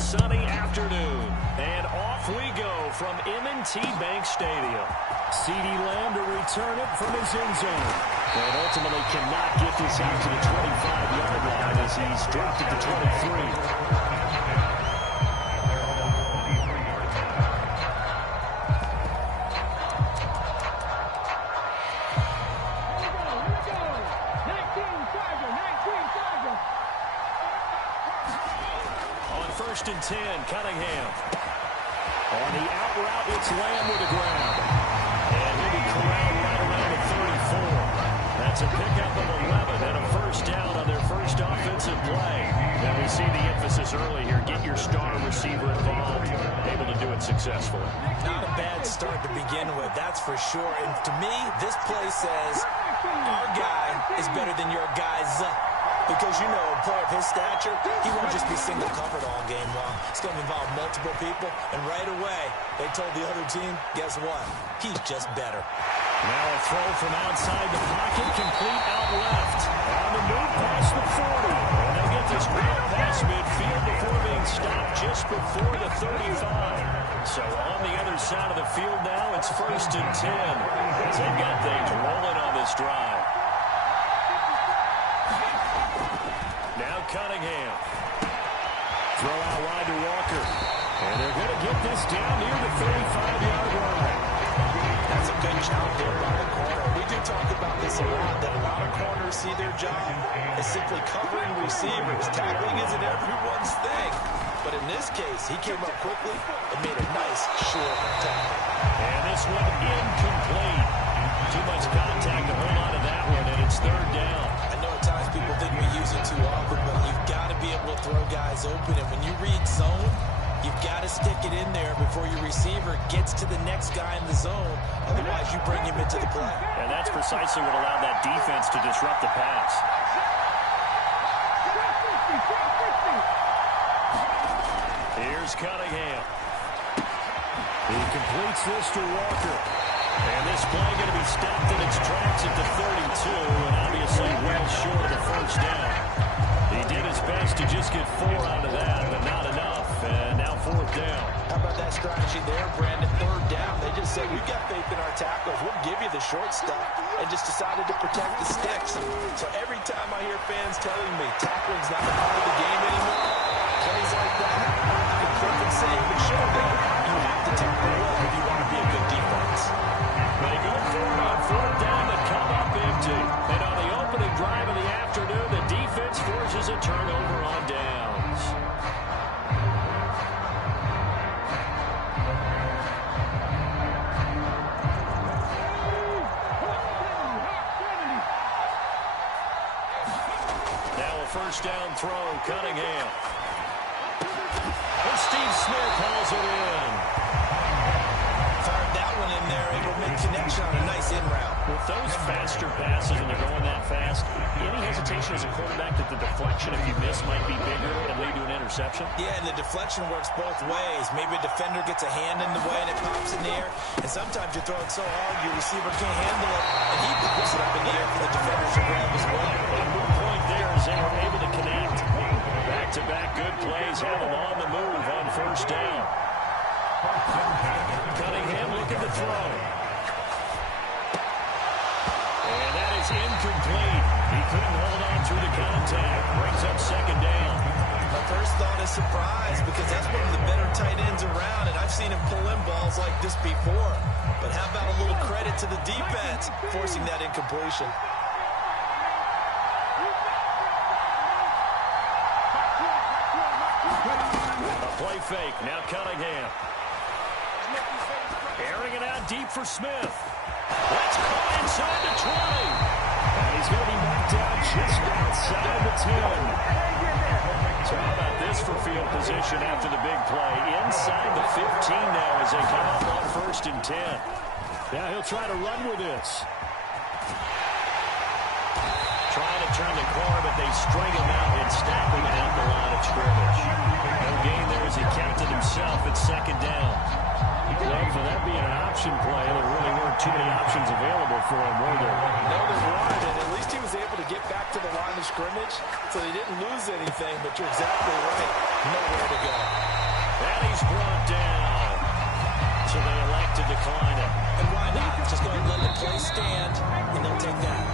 sunny afternoon. And off we go from M&T Bank Stadium. CeeDee Lamb to return it from his end zone. And ultimately cannot get this out to the 25-yard line as he's dropped at the 23. First and 10, Cunningham. On the out route, it's Lamb with the grab. And he'll be corralled right around the 34. That's a pickup of 11 and a first down on their first offensive play. Now we see the emphasis early here. Get your star receiver involved. Able to do it successfully. Not a bad start to begin with, that's for sure. And to me, this play says our guy is better than your guy's. Because, you know, a player of his stature, he won't just be single covered all game long. It's going to involve multiple people. And right away, they told the other team, guess what? He's just better. Now a throw from outside the pocket, complete out left. On the move past the 40. And they'll get this route past midfield before being stopped just before the 35. So on the other side of the field now, it's first and 10. As they've got things rolling on this drive. Now Cunningham. Throw out wide to Walker. And they're going to get this down near the 35-yard line. That's a good job there by the corner. We do talk about this a lot, that a lot of corners see their job as simply covering receivers. Tackling isn't everyone's thing. But in this case, he came up quickly and made a nice, short tackle. And this one incomplete. Too much contact to hold on to that one, and it's third down. I know at times people think we use it too often, but you've got to be able to throw guys open. And when you read zone, you've got to stick it in there before your receiver gets to the next guy in the zone. Otherwise, you bring him into the play. And that's precisely what allowed that defense to disrupt the pass. Here's Cunningham. He completes this to Walker. And this play going to be stopped in its tracks at the 32, and obviously well short of the first down. He did his best to just get 4 out of that, but not enough. And now fourth down. How about that strategy there, Brandon? Third down. They just said, we've got faith in our tackles. We'll give you the short stuff, and just decided to protect the sticks. So every time I hear fans telling me tackling's not a part of the game anymore, plays like that, you can click and save and show them you have to tackle well if you want to be a good defense. They go for it on fourth down to come up empty. And on the opening drive of the afternoon, the defense forces a turnover on downs. Now a first down throw, Cunningham. And Steve Smith hauls it in. Fired that one in there, able to make connection on a nice in route. With those faster passes and they're going that fast, any hesitation as a quarterback that the deflection, if you miss, might be bigger and lead to an interception? Yeah, and the deflection works both ways. Maybe a defender gets a hand in the way and it pops in the air. And sometimes you throw it so hard your receiver can't handle it, and he pops it up in the air for the defenders to grab as well. And the point there is they were able to connect. Back-to-back good plays have them on the move on first down. Cunningham looking to throw. And that is incomplete. He couldn't hold on through the contact. Brings up second down. My first thought is surprise, because that's one of the better tight ends around, and I've seen him pull in balls like this before. But how about a little credit to the defense forcing that incompletion? A play fake. Now Cunningham. Airing it out deep for Smith. That's caught inside the 20. And he's going to be knocked out just outside the 10. So how about this for field position after the big play? Inside the 15 now as they come up on first and 10. Now he'll try to run with this. Trying to turn the corner, but they string him out and stop him out the line of scrimmage. No gain there as he counted himself at second down. Well, for that being an option play, there really weren't too many options available for him, were there? No, there weren't, and at least he was able to get back to the line of scrimmage, so they didn't lose anything, but you're exactly right. Nowhere to go. is brought down. So they elect to decline it. And why not? Just go ahead and let the play stand, and they'll take that.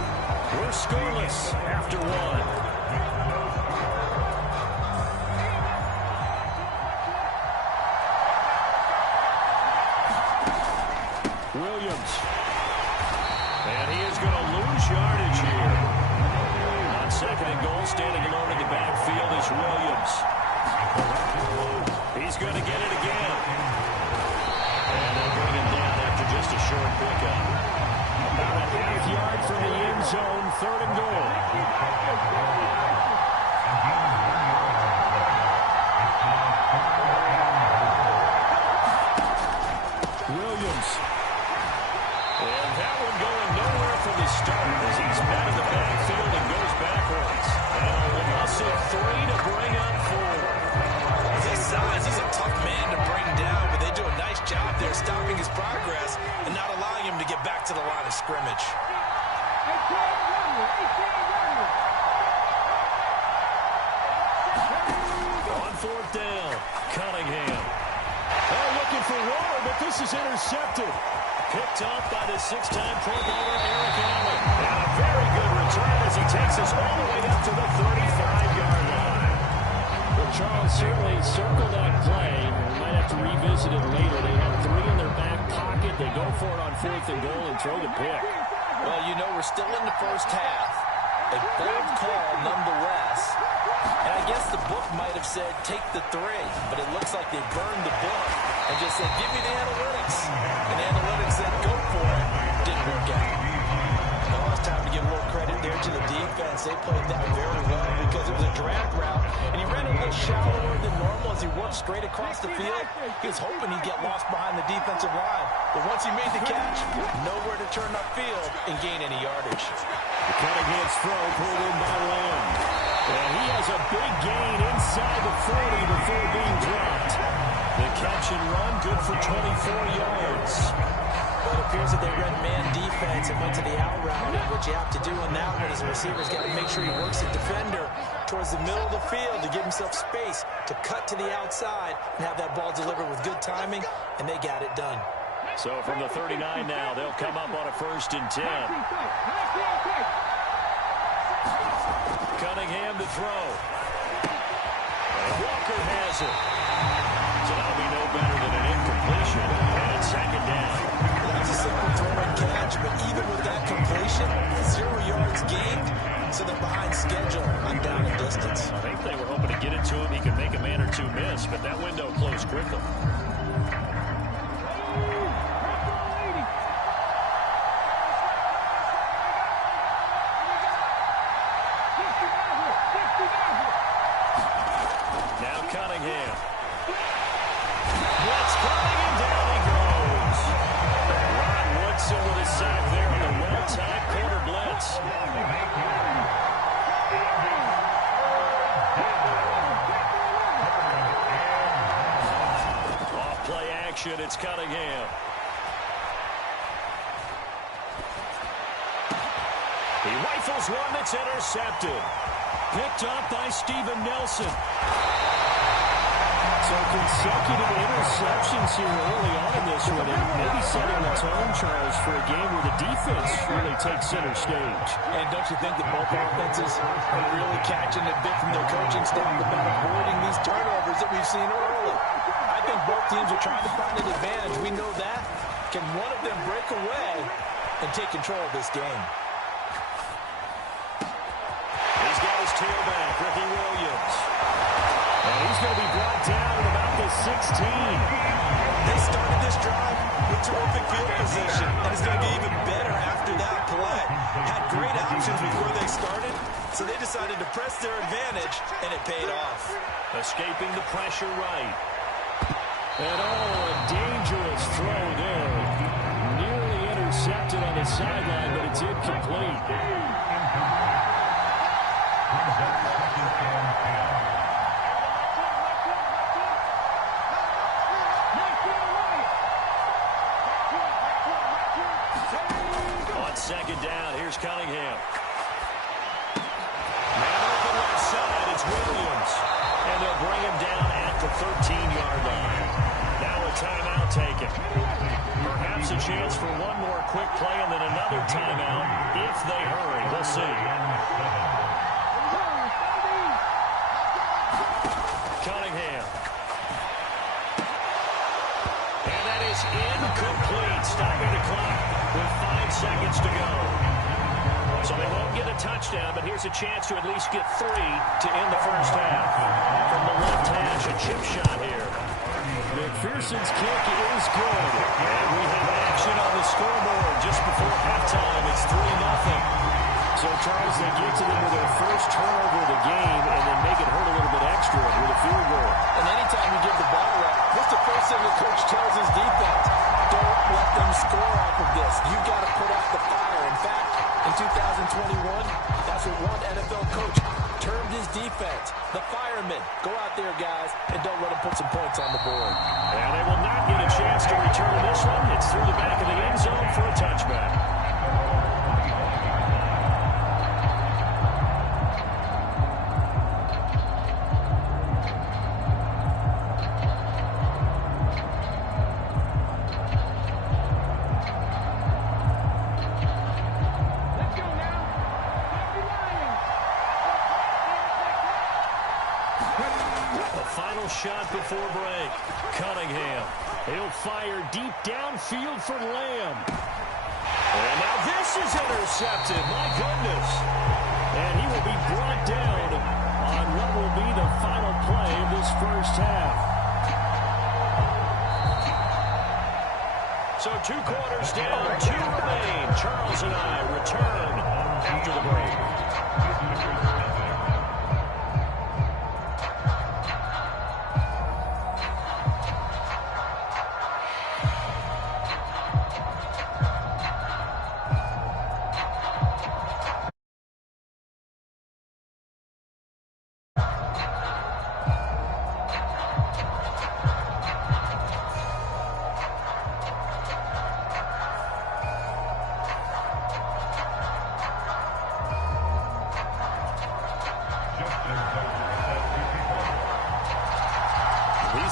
We're scoreless after one. Williams. And he is going to lose yardage here. On second and goal, standing alone in the backfield is Williams. He's going to get it again. And they'll bring him down after just a short pickup. About a half yard from the end zone, third and goal. Williams. And that one going nowhere from the start as he's met in the backfield and goes backwards. And a loss of 3 to bring up 4. His size, he's a tough man to bring down, but they do a nice job there stopping his progress and not allowing him to get back to the line of scrimmage. On fourth down, Cunningham. Oh, looking for Waller, but this is intercepted. Picked off by the 6-time Pro Bowler Eric Allen. And a very good return as he takes us all the way up to the 35-yard line. Well, Charles certainly circled that play. We might have to revisit it later. They have 3 in their back pocket. They go for it on fourth and goal and throw the pick. Well, you know, we're still in the first half. A bold call nonetheless. And I guess the book might have said, take the 3. But it looks like they burned the book and just said, give me the analytics. And the analytics said, go for it. Didn't work out. Now it's time to give a little credit there to the defense. They played that very well because it was a drag route. And he ran a little shallower than normal as he worked straight across the field. He was hoping he'd get lost behind the defensive line. But once he made the catch, nowhere to turn upfield and gain any yardage. The Cunningham's throw pulled in by Lamb. And he has a big gain inside the 40 before being dropped. The catch and run, good for 24 yards. Well, it appears that they read man defense and went to the out route. And what you have to do in that one is the receiver's got to make sure he works the defender towards the middle of the field to give himself space to cut to the outside and have that ball delivered with good timing, and they got it done. So from the 39 now, they'll come up on a 1st and 10. Cunningham to throw. And Walker has it. So that'll be no better than an incompletion. And it's 2nd down. That's a simple throw and catch, but even with that completion, 0 yards gained, so they're behind schedule on down and distance. I think they were hoping to get it to him. He could make a man or two miss, but that window closed quickly. Now Cunningham. Blitz coming, and down he goes. Ron Woodson with a sack there on the well-timed corner blitz. Off play action, it's Cunningham. He rifles one that's intercepted. Picked up by Steven Nelson. So consecutive interceptions here early on in this one, and maybe setting the tone, Charles, for a game where the defense really takes center stage. And don't you think that both offenses are really catching a bit from their coaching staff about avoiding these turnovers that we've seen early? I think both teams are trying to find an advantage. We know that. Can one of them break away and take control of this game? He's got his tailback, Ricky Williams. And he's going to be brought down at about the 16. They started this drive with terrific field position, and it's going to be even better after that play. Had great options before they started, so they decided to press their advantage, and it paid off. Escaping the pressure right. And a dangerous throw there. Nearly intercepted on the sideline, but it's incomplete. On 2nd down, here's Cunningham. Man open left side, it's Williams. And they'll bring him down at the 13-yard line. taken. Perhaps a chance for one more quick play and then another timeout if they hurry. We'll see. Cunningham. And that is incomplete. Stopping the clock with 5 seconds to go. So they won't get a touchdown, but here's a chance to at least get 3 to end the first half. From the left hash, a chip shot here. McPherson's kick is good. And we have action on the scoreboard just before halftime. It's 3-0. So, Charles, they get to them with their first turnover of the game and then make it hurt a little bit extra with a field goal. And anytime you give the ball up, what's the first thing the coach tells his defense? Don't let them score off of this. You've got to put out the fire. In fact, in 2021, that's what one NFL coach termed his defense. The firemen. Go out there, guys, and don't let them put some points on the board. And they will not get a chance to return this one. It's through the back of the end zone for a touchback. Shot before break. Cunningham. He'll fire deep downfield for Lamb. And now this is intercepted. My goodness. And he will be brought down on what will be the final play of this first half. So 2 quarters down, 2 remain. Charles and I return after the break.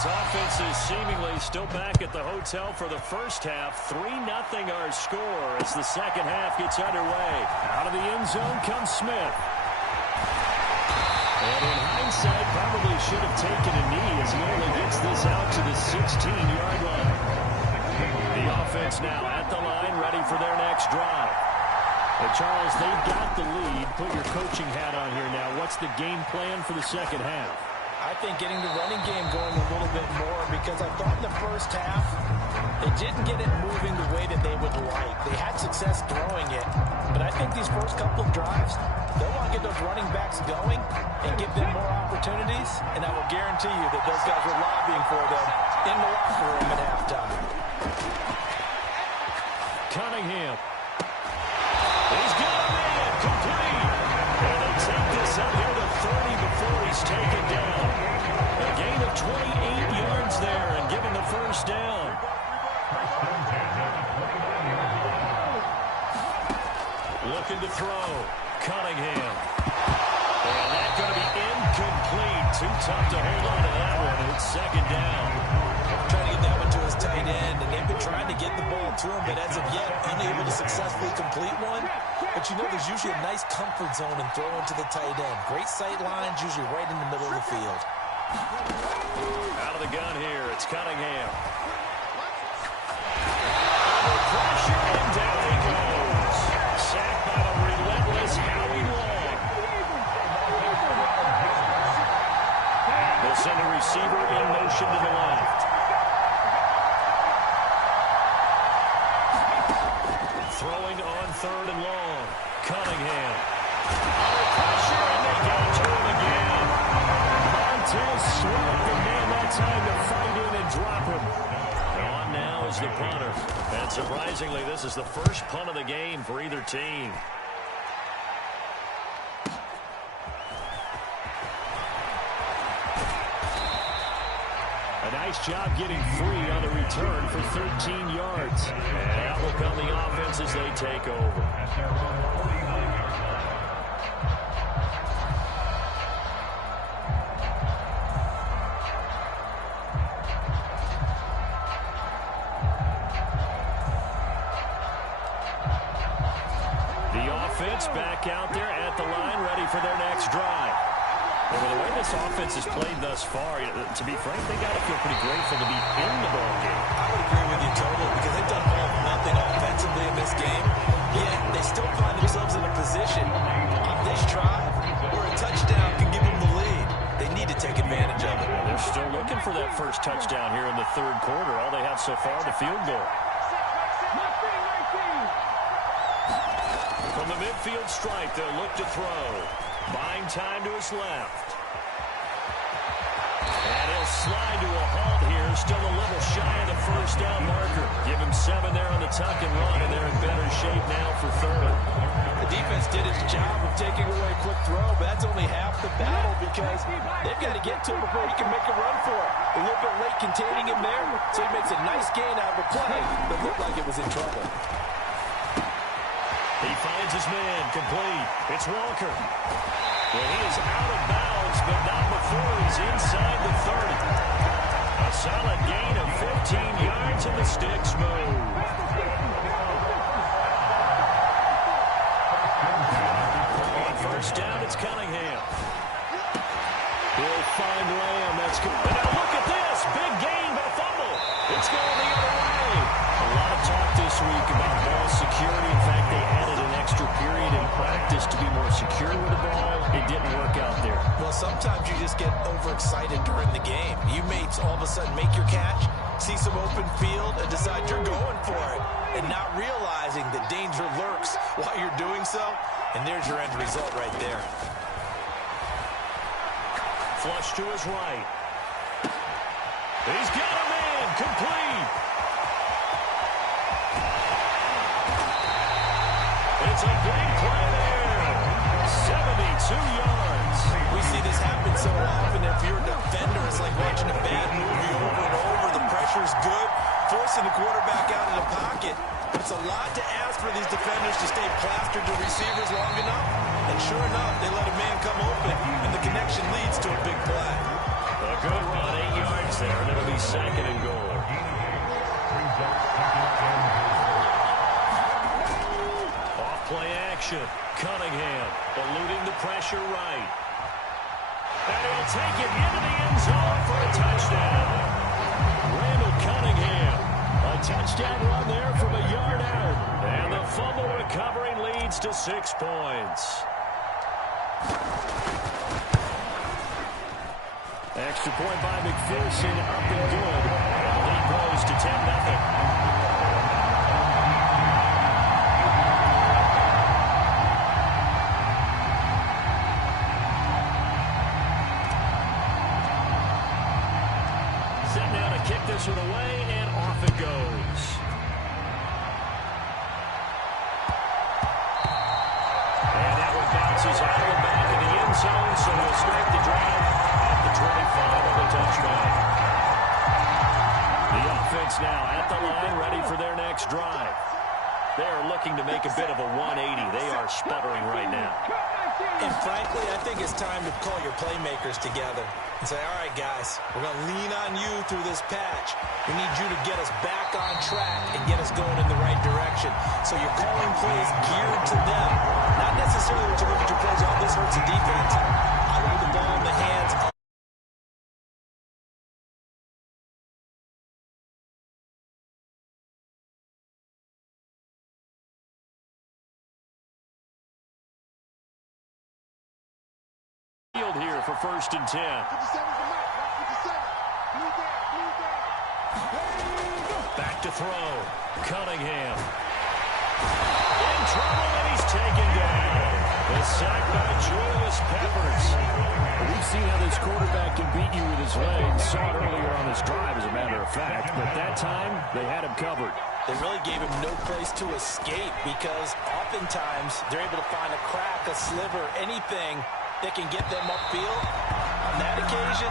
Offenses seemingly still back at the hotel for the first half. 3-0 our score as the second half gets underway. Out of the end zone comes Smith. And in hindsight, probably should have taken a knee as he only gets this out to the 16-yard line. The offense now at the line, ready for their next drive. And Charles, they've got the lead. Put your coaching hat on here now. What's the game plan for the second half? I think getting the running game going a little bit more because I thought in the first half they didn't get it moving the way that they would like. They had success throwing it, but I think these first couple of drives, they'll want to get those running backs going and give them more opportunities, and I will guarantee you that those guys were lobbying for them in the locker room at halftime. Cunningham. He's got a man, complete. And they take this up here to 30 before he's taken down. A gain of 28 yards there and given the first down. Looking to throw. Cunningham. And that's going to be incomplete. Too tough to hold on to that one. It's second down. Trying to get that one to his tight end, and they've been trying to get the ball to him, but as of yet, unable to successfully complete one. But you know there's usually a nice comfort zone in throwing to the tight end. Great sight lines, usually right in the middle of the field. Out of the gun here, it's Cunningham. Under pressure, and down he goes. Sacked by the relentless Howie Long. They'll send a receiver in motion to the left. Throwing on 3rd and long. Cunningham. Under pressure, and they get to him again. Montez Sweat, the man that time to fight in and drop him. On now is the punter. And surprisingly, this is the first punt of the game for either team. A nice job getting free on the return for 13 yards. And out will come the offense as they take over. Bucks back out there at the line, ready for their next drive. Well, the way this offense has played thus far, to be frank, they got to feel pretty grateful to be in the ball game. I would agree with you totally because they've done all or nothing offensively in this game, yet they still find themselves in a position on this drive where a touchdown can give them the lead. They need to take advantage of it. They're still looking for that first touchdown here in the third quarter. All they have so far, the field goal. From the midfield stripe, they'll look to throw. Buying time to his left. And he'll slide to a halt here. Still a little shy of the first down marker. Give him 7 there on the tuck and run, and they're in better shape now for third. The defense did its job of taking away a quick throw, but that's only half the battle because they've got to get to him before he can make a run for it. A little bit late containing him there, so he makes a nice gain out of the play, but looked like it was in trouble. He finds his man, complete. It's Walker. Well, he is out of bounds, but not before he's inside the 30. A solid gain of 15 yards, and the sticks move. On first down, it's Cunningham. He'll find Lamb. That's good. And now look at this. Big gain, but a fumble. It's going the other way. A lot of talk this week about ball security. In fact, they added an extra period in practice to be more secure with the ball. It didn't work out there. Well, sometimes you just get overexcited during the game. You may all of a sudden make your catch, see some open field, and decide you're going for it, and not realizing that danger lurks while you're doing so, and there's your end result right there. Flush to his right. He's got a man, complete. It's a big play there. 72 yards. We see this happen so often. If you're a defender, it's like watching a bad movie over and over. The pressure's good, forcing the quarterback out of the pocket. It's a lot to ask for these defenders to stay plastered to receivers long enough. And sure enough, they let a man come open, and the connection leads to a big play. A good run, 8 yards there, and it'll be second and goal. Off-play action. Cunningham eluding the pressure right. And he'll take it into the end zone for a touchdown. Randall Cunningham. A touchdown run there from a yard out. And the fumble recovering leads to 6 points. Extra point by McPherson, up and good. Lead grows to 10-0. Set now to kick this one away, and off it goes. And that one bounces out of the back of the end zone, so we'll start the drive at the 25 of the touchdown. The offense now at the line, ready for their next drive. They are looking to make a bit of a 180. They are sputtering right now. And frankly, I think it's time to call your playmakers together and say, all right, guys, we're going to lean on you through this patch. We need you to get us back on track and get us going in the right direction. So you're calling plays geared to them. Not necessarily what you look at your plays, oh, this hurts the defense. I want the ball in the hands of here for first and 10. Back to throw. Cunningham. In trouble, and he's taken down. The sack by Julius Peppers. We've seen how this quarterback can beat you with his legs. Saw it earlier on this drive, as a matter of fact. But that time, they had him covered. They really gave him no place to escape because oftentimes they're able to find a crack, a sliver, anything that can get them upfield. On that occasion,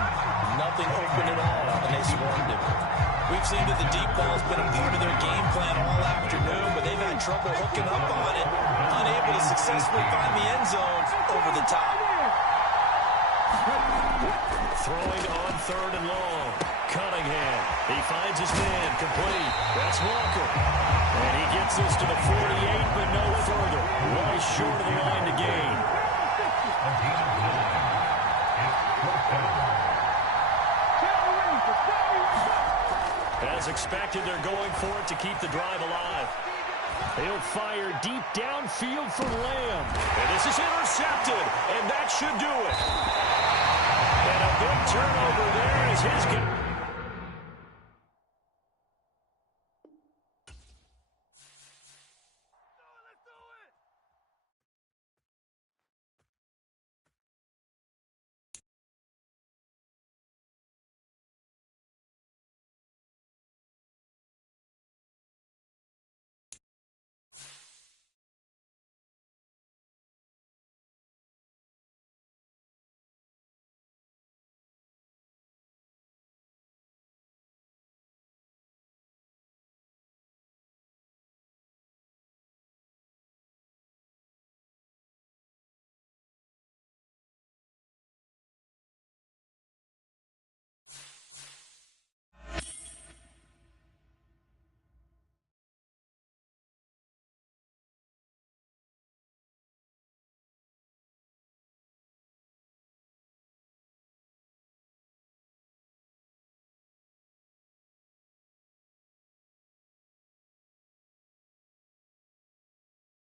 nothing open at all, and they swarmed him. We've seen that the deep ball's been a part of their game plan all afternoon, but they've had trouble hooking up on it, unable to successfully find the end zone over the top. Throwing on third and long. Cunningham. He finds his man, complete. That's Walker. And he gets this to the 48, but no further. Way short of the line to gain. As expected, they're going for it to keep the drive alive. He'll fire deep downfield for Lamb. And this is intercepted, and that should do it. And a big turnover there as his guy.